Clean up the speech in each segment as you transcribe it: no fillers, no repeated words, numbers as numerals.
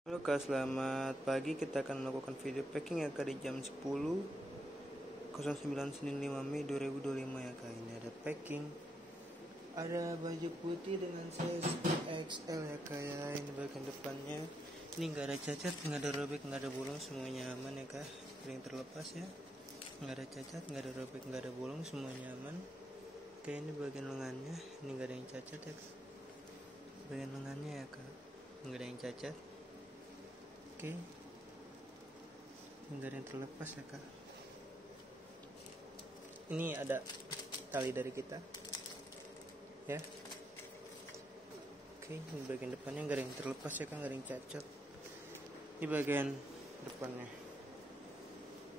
Halo Kak, selamat pagi. Kita akan melakukan video packing ya Kak di jam 10.09 Senin 5 Mei 2025 ya Kak. Ini ada packing. Ada baju putih dengan size XL ya Kak ya. Ini bagian depannya. Ini nggak ada cacat, nggak ada robek, nggak ada bolong, semuanya aman ya Kak. Ring terlepas ya. Nggak ada cacat, nggak ada robek, nggak ada bolong, semuanya aman. Oke, ini bagian lengannya. Ini nggak ada yang cacat ya Kak. Bagian lengannya ya Kak. Nggak ada yang cacat. Oke, nggak ada yang terlepas ya Kak. Ini ada tali dari kita ya. Oke, ini bagian depannya nggak ada yang terlepas ya Kak, nggak ada yang cacat. Ini bagian depannya.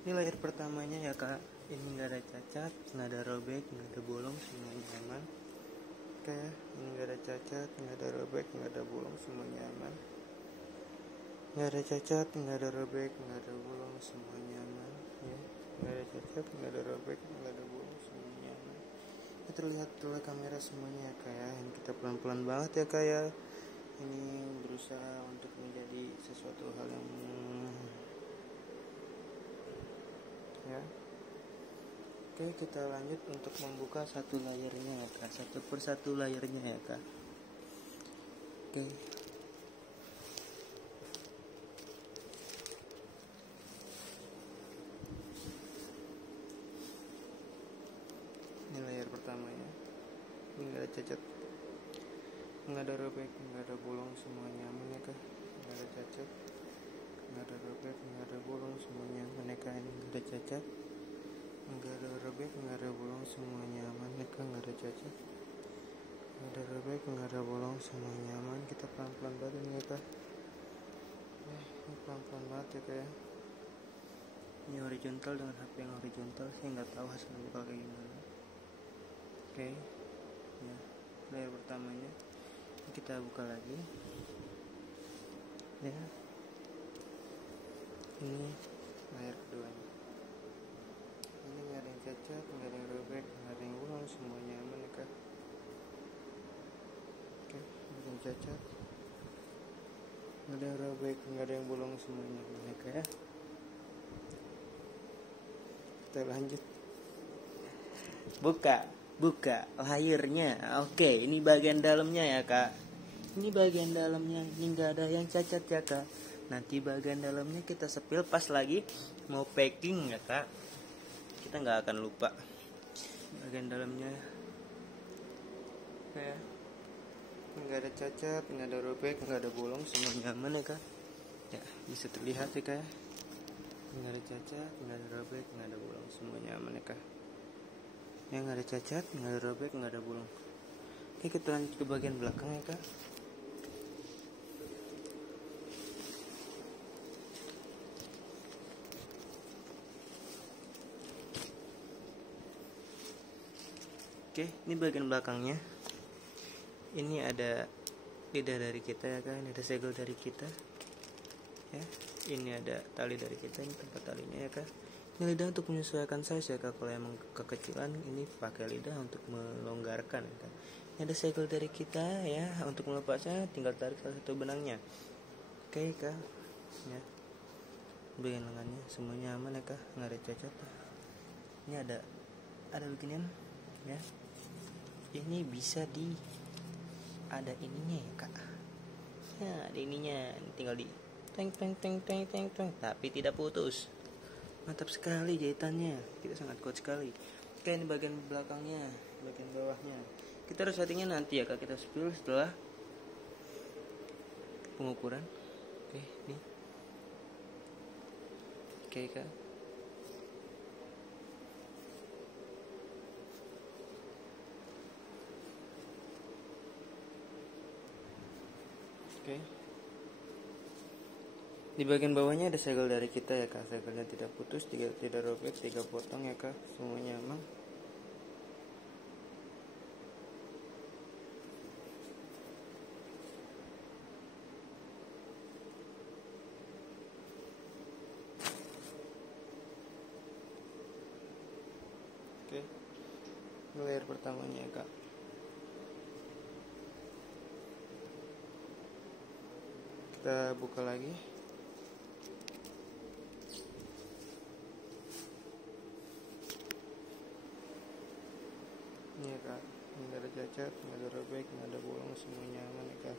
Ini layar pertamanya ya Kak. Ini nggak ada cacat, nggak ada robek, nggak ada bolong, semuanya aman. Oke, ini nggak ada cacat, nggak ada robek, nggak ada bolong, semuanya aman. Nggak ada cacat, nggak ada robek, nggak ada bolong, semuanya aman ya. Nggak ada cacat, nggak ada robek, nggak ada bolong, semuanya aman. Ini terlihat oleh kamera semuanya ya Kak ya. Ini kita pelan-pelan banget ya Kak ya. Ini berusaha untuk menjadi sesuatu hal yang ya. Oke, kita lanjut untuk membuka satu layarnya ya Kak. Satu persatu layarnya ya Kak. Oke. Ini layar pertamanya. Ini nggak ada cacat, nggak ada robek, nggak ada bolong, semuanya aman ya Kak. Nggak ada cacat, nggak ada robek, nggak ada bolong, semuanya aman ya Kak. Ini nggak ada cacat, nggak ada robek, nggak ada bolong, semuanya aman ya Kak. Nggak ada cacat, nggak ada robek, nggak ada bolong, semuanya aman. Kita pelan-pelan banget ini ya Kak. Ini pelan-pelan banget ya Kak ya. Ini horizontal dengan HP yang horizontal. Saya nggak tahu hasilnya bakal kayak gimana. Oke ya, layar pertamanya kita buka lagi ya. Ini layar keduanya. Ini nggak ada yang cacat, nggak ada yang robek, nggak ada yang bolong, semuanya aman ya Kak. Oke, nggak ada yang cacat, nggak ada yang robek, nggak ada yang bolong, semuanya aman ya Kak ya. Kita lanjut. Buka layarnya. Oke, ini bagian dalamnya ya Kak. Ini bagian dalamnya. Ini nggak ada yang cacat ya Kak. Nanti bagian dalamnya kita sepil pas lagi mau packing ya Kak. Kita nggak akan lupa bagian dalamnya. Ya, nggak ada cacat, nggak ada robek, nggak ada bolong, semuanya aman ya Kak. Ya, bisa terlihat ya Kak. Nggak ada cacat, nggak ada robek, nggak ada bolong, semuanya aman ya Kak. Ya, nggak ada cacat, nggak ada robek, nggak ada bolong. Oke, kita lanjut ke bagian belakang ya Kak. Oke, ini bagian belakangnya. Ini ada lidah dari kita ya Kak. Ini ada segel dari kita ya. Ini ada tali dari kita. Ini tempat talinya ya Kak. Ini lidah untuk menyesuaikan size ya Kak. Kalau emang kekecilan, ini pakai lidah untuk melonggarkan ya Kak. Ini ada segel dari kita ya. Untuk melepasnya tinggal tarik salah satu benangnya. Oke Kak ya. Bagian lengannya semuanya aman ya Kak. Nggak ada cacat. Ini ada beginian ya. Ini bisa ada ininya ya Kak. Ya, ada ininya. Tinggal di teng, tapi tidak putus. Mantap sekali jahitannya. Kita sangat kuat sekali. Oke, ini bagian belakangnya, bagian bawahnya. Kita harus settingnya nanti ya Kak. Kita spill setelah pengukuran. Oke, nih. Oke Kak. Oke. Di bagian bawahnya ada segel dari kita ya Kak. Segelnya tidak putus, tidak robek, tidak potong ya Kak. Semuanya aman. Oke. Ini layar pertamanya ya Kak. Kita buka lagi. Ini ya kak, nggak ada cacat, nggak ada robek, nggak ada bolong, semuanya aman ya kak.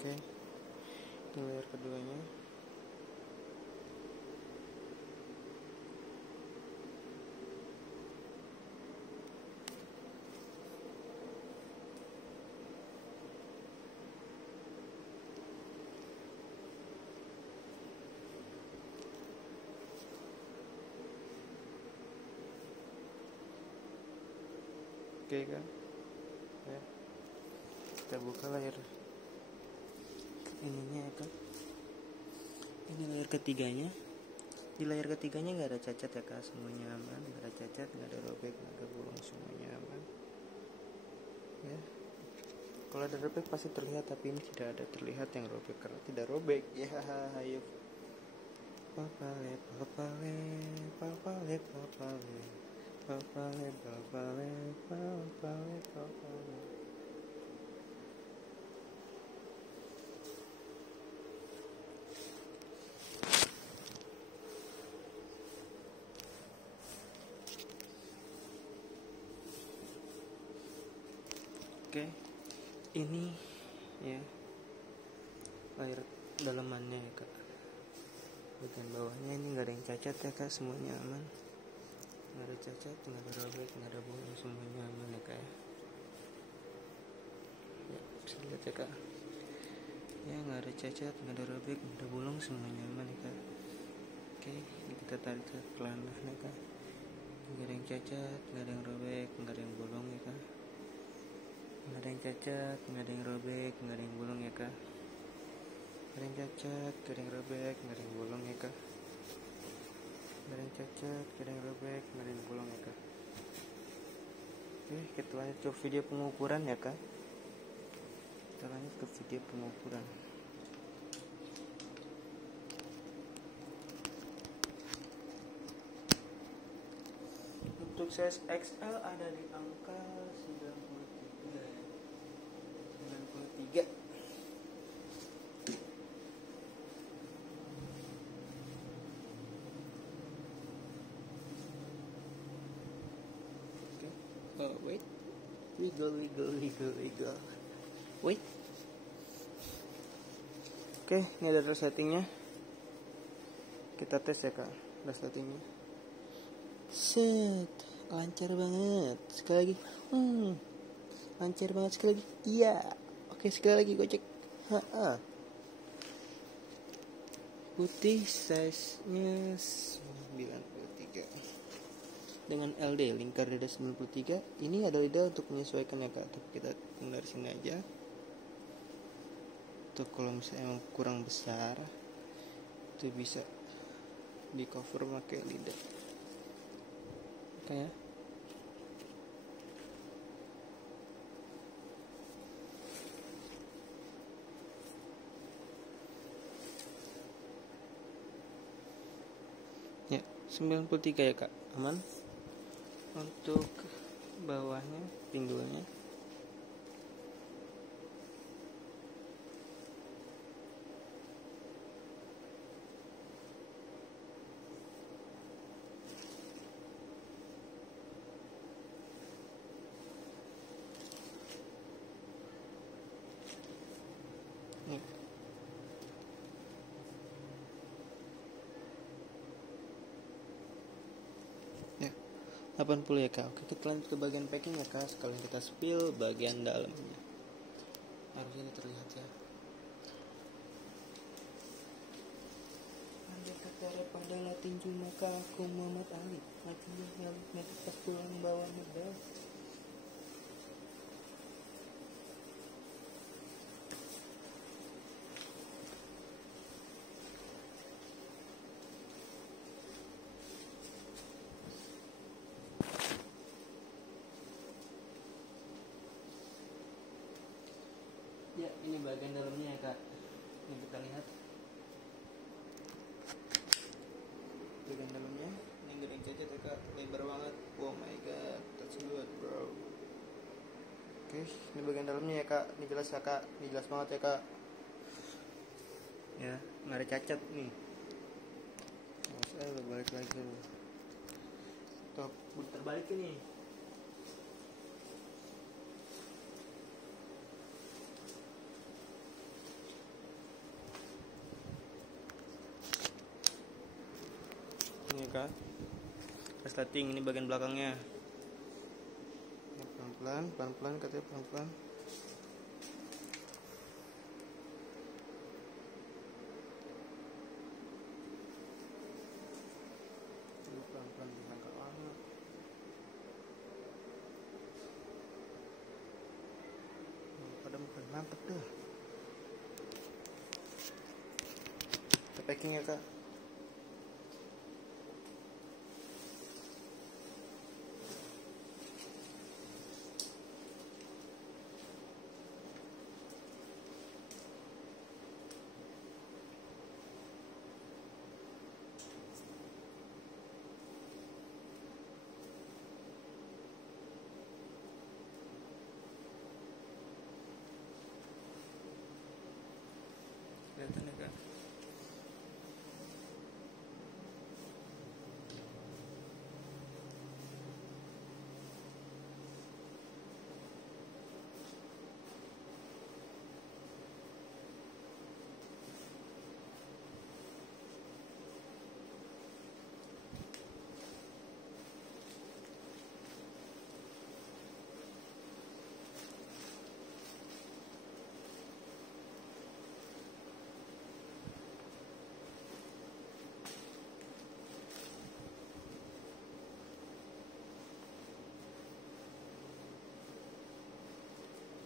Oke, ini layar keduanya. Oke kan, ya. Kita buka layar ininya ya kan. Ini layar ketiganya. Di layar ketiganya nggak ada cacat ya kak, semuanya aman, nggak ada cacat, nggak ada robek, nggak ada bolong, semuanya aman. Ya, kalau ada robek pasti terlihat, tapi ini tidak ada terlihat yang robek karena tidak robek. Ya, ayo. Papale, papale, papale, papale. Papale, papale, papale, papale. Oke, ini ya layar dalamannya ya kak. Bagian bawahnya ini nggak ada yang cacat ya kak, semuanya aman. Nggak ada cacat, nggak ada robek, nggak ada bolong, semuanya aman ya kak. Ya, bisa lihat ya kak. Ya, nggak ada cacat, nggak ada robek, nggak ada bolong, semuanya aman ya kak. Oke, ini kita tarik ke pelan-pelan ya kak. Nggak ada yang cacat, nggak ada yang robek, nggak ada yang bolong ya kak. Nggak ada yang cacat, nggak ada yang robek, nggak ada yang bolong ya kak. Nggak ada yang cacat, nggak ada yang robek, nggak ada yang bolong ya kak. Nggak ada yang cacat, nggak ada yang robek, nggak ada yang bolong ya kak. Oke, kita lanjut ke video pengukuran ya kak. Kita lanjut ke video pengukuran. Untuk size XL ada di angka 93. Oke. Oh, wait. Wiggle. Wait. Oke, ini ada resettingnya. Kita tes ya kak, resettingnya. Set, lancar banget. Sekali lagi. Lancar banget sekali lagi. Iya. Oke, sekali lagi gue cek. Putih size-nya 93. Dengan LD lingkar dada 93. Ini ada lidah untuk menyesuaikan ya kak. Tapi kita dari sini aja. Untuk kalau misalnya emang kurang besar, itu bisa di cover pakai lidah. Oke ya. Ya, 93 ya kak, aman. Untuk bawahnya, pinggulnya. Ya, 80 ya kak. Oke, kita lanjut ke bagian packing ya kak. Sekalian kita spill bagian dalamnya. Harusnya ini terlihat ya. Anda kata pada tinju maka aku Muhammad Ali. Matinya yang pas pulang bawa medal. Ya, ini bagian dalamnya ya kak. Ini kita lihat bagian dalamnya. Ini gede cacat ya kak, lebar banget. Oh my Oke, ini bagian dalamnya ya kak. Ini jelas ya kak, ini jelas banget ya kak. Ya, nggak ada cacat nih. Saya balik lagi dulu. Tuh, bentar balik ini. Ini kak, resleting ini bagian belakangnya. Pelan-pelan katanya pelan-pelan. Pelan-pelan disangka banget. Pada bukan mantep dah. Kita packing ya kak. Kelihatan ya kak.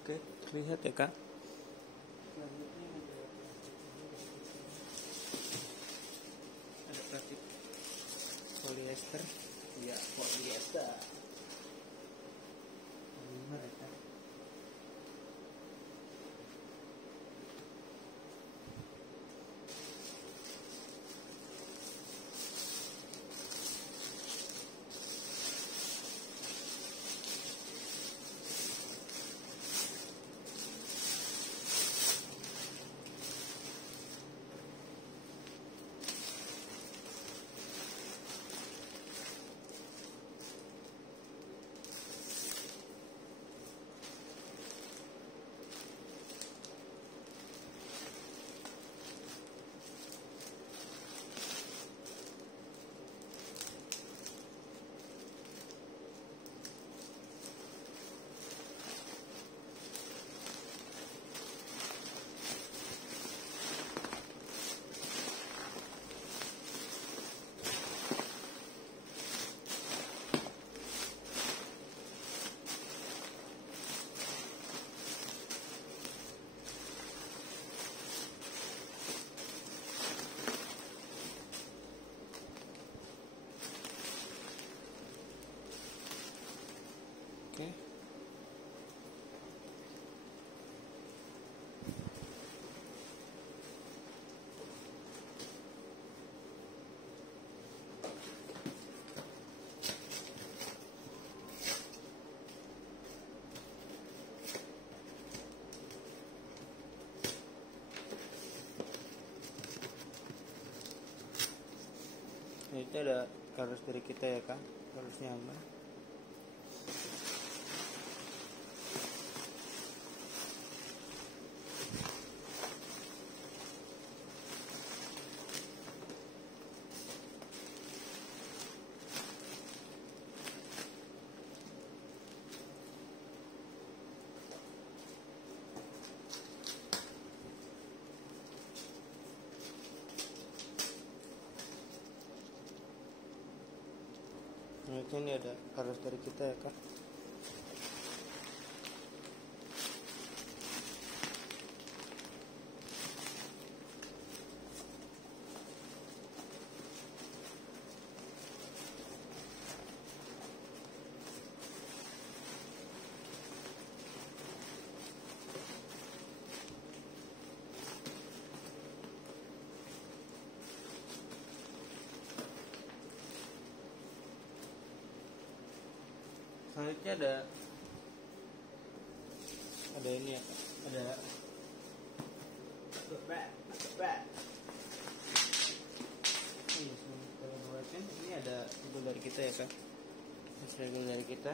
Oke, lihat ya kak. Ada plastik polyester. Ya, polyester. Polimer ya kak. Oke. Ini ada harus dari kita ya kak, harus nyaman. Ini ada harus dari kita ya kak. Selanjutnya ada ada ini ya, ada ini ada segel dari kita ya kak, segel dari kita.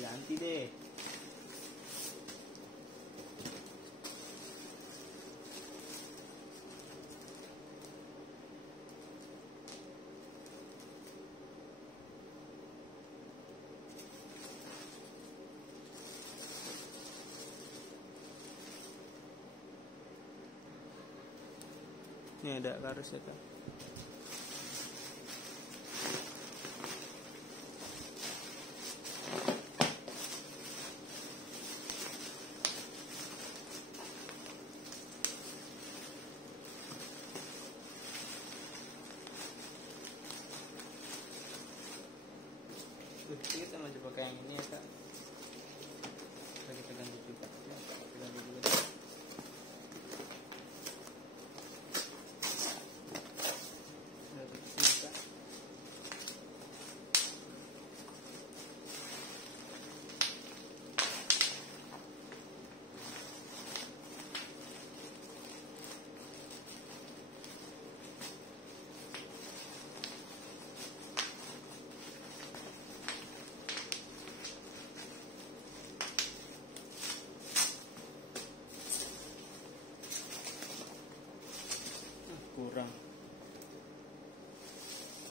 Ganti deh. Ini ada karus ya kak. Kita masih pakai yang ini ya kak. Kita ganti juga ya, kita ganti juga. Kurang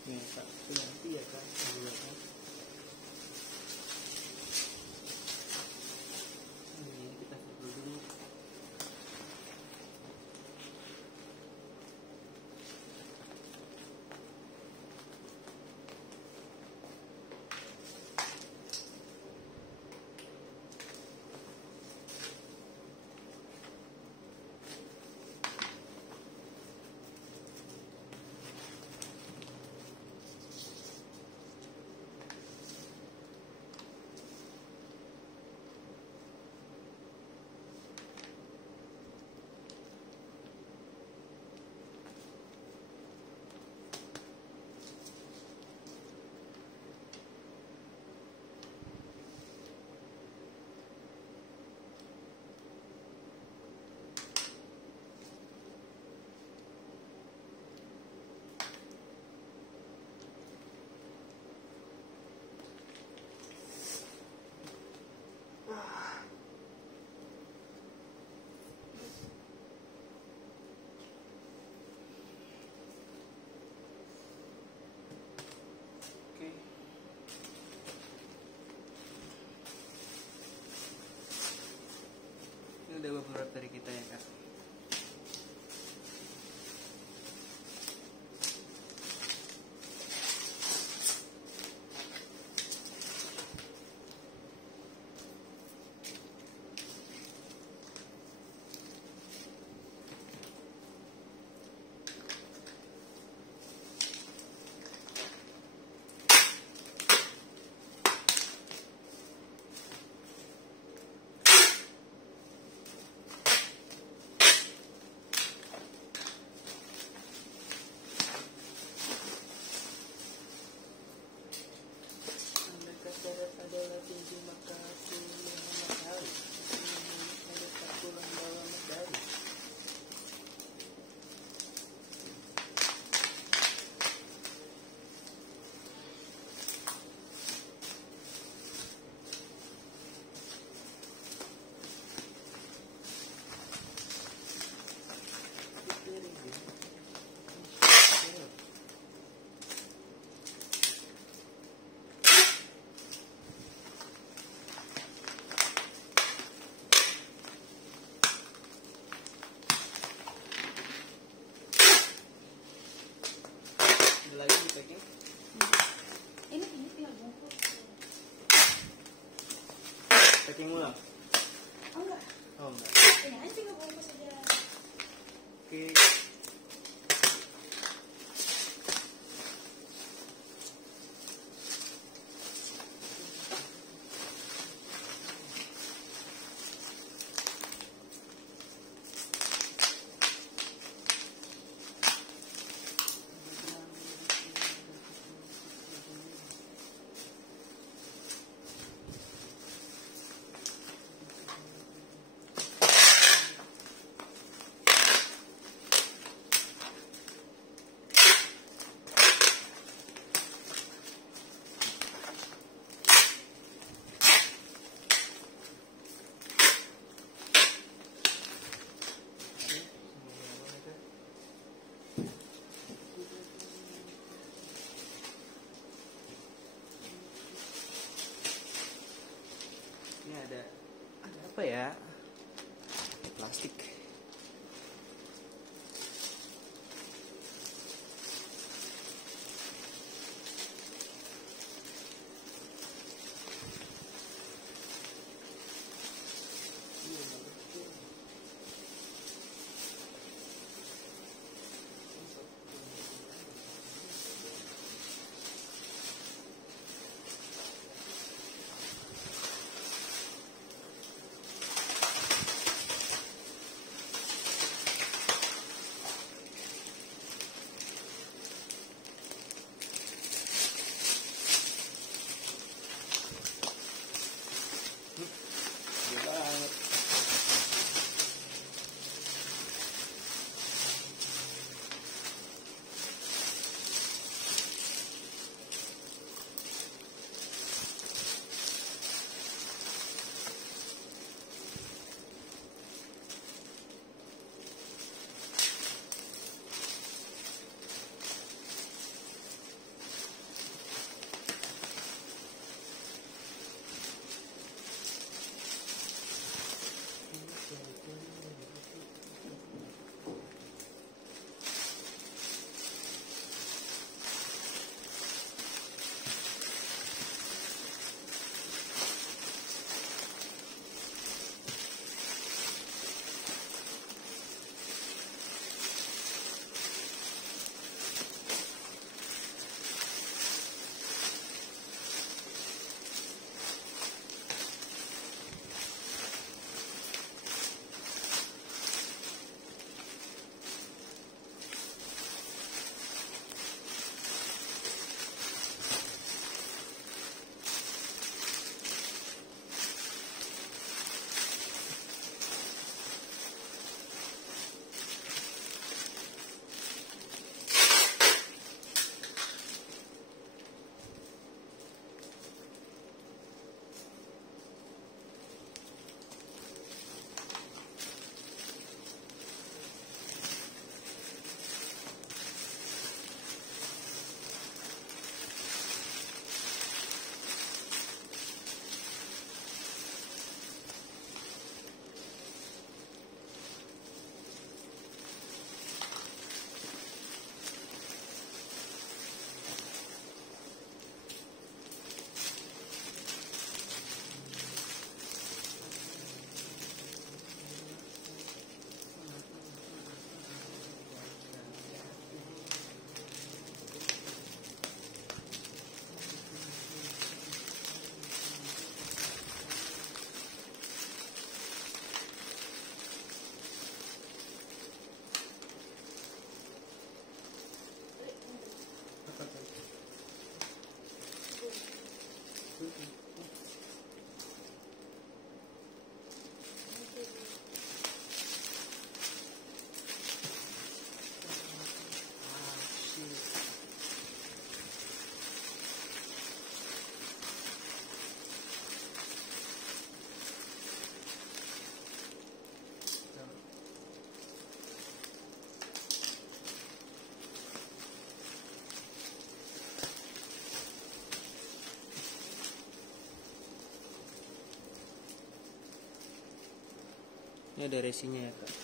nih kak, nanti ya kak, ini kita sebel dulu. Ini udah beberapa dari kita ya kak. Adalah tinggi maka aku yang matahari, ada tak pulang bawa medali. Lagi di packing. Ini tinggal bungkus. Packing ulang. Oh enggak. Oh enggak. Ini aja tinggal bungkus aja. Oke. Ini ada resinya ya kak.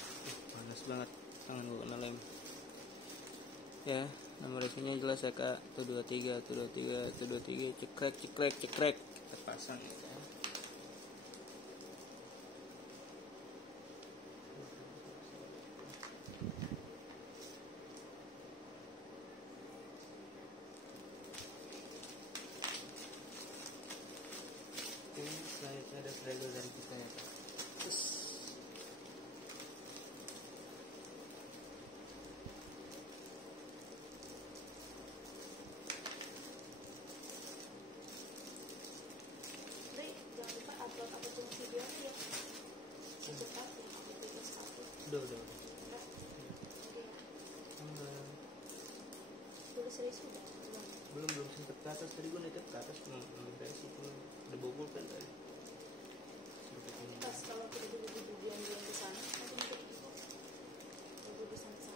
Panas banget tangan gue kena lem. Ya, nama resinya jelas ya kak. 123 cekrek. Kita pasang ya kak. Selanjutnya ada segel dari kita ya kak. Dek, jangan lupa upload apapun video ya. Cepat ya, video satu. Udah. Enggak. Oke ya. Tulis serius sudah. Belum sempet ke atas, tadi gue naik ke atas mau resi cuma udah bobol kan tadi. Pas kalau kita duduk di bagian di sana, nanti mungkin itu duduk di sana.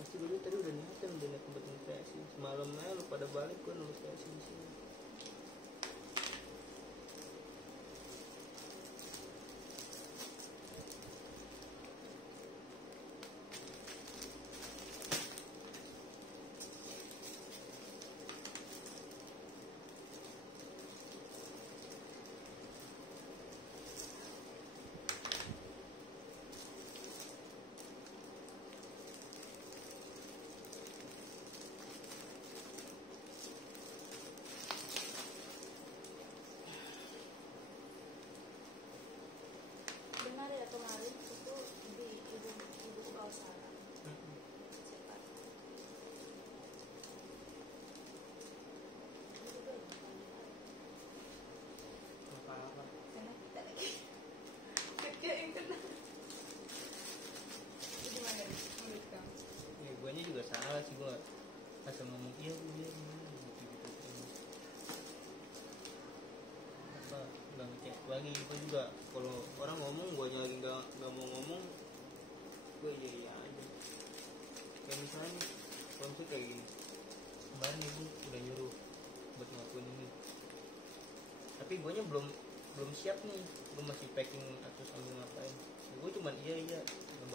Pasti dulu tadi udah niatan udah naik tempat resi. Semalamnya lu pada balik gue nulis resi di sini. Benar ya, kemarin itu di ibu Kausara. Cepat. Apa-apa. Karena kita lagi kerja internet. Itu gimana menurut kamu? Ya guanya juga salah sih, gue asal ngomong iya gitu. Apa nggak ngecek lagi gue juga kalau orang ngomong guanya lagi nggak mau ngomong gue iya aja. Kayak misalnya kalau misalnya kayak gini, kemarin ibu udah nyuruh buat ngelakuin ini tapi guanya belum siap nih, gue masih packing atau sambil ngapain, gue cuman iya nggak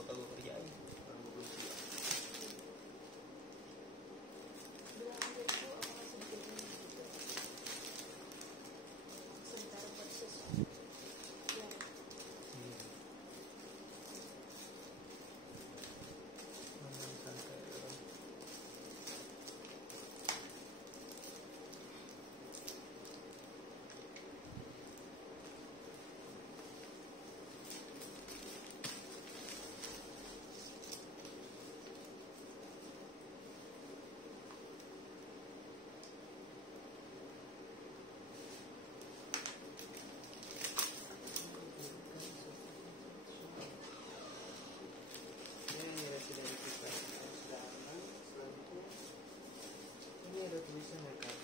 bakal gue kerjain kalau gue belum siap. Bilang aja itu apa masih bikin gitu. Sebentar buat sesuatu. Ya. Santai orang. Ini ada tulisan ya kan.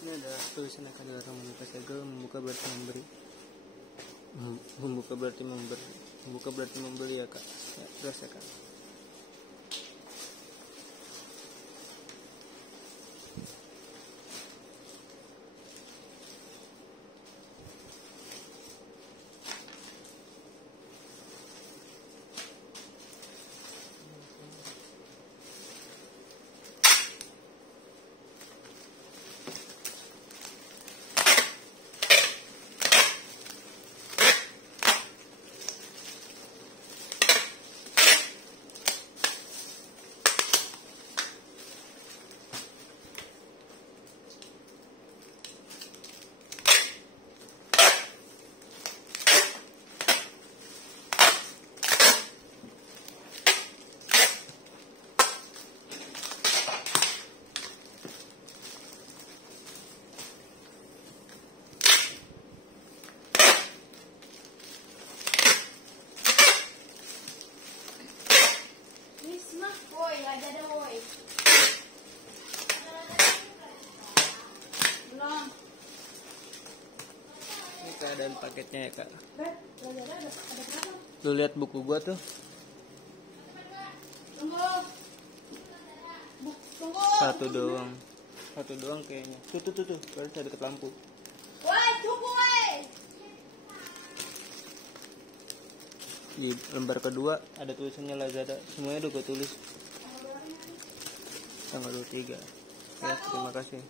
Ini ada tulisan akan dilarang membuka segel. Membuka berarti memberi. Membuka berarti memberi. Membuka berarti membeli ya kak. Ya, terus ya kak. keadaan paketnya ya kak. Beb, Lazada ada berapa? Lu lihat buku gua tuh. Tunggu. Tunggu. Satu doang kayaknya. Tuh. Harus ada deket lampu. Woi, tunggu woi. Di lembar kedua ada tulisannya Lazada. Semuanya udah gue tulis. Tanggal 23. Ya, terima kasih.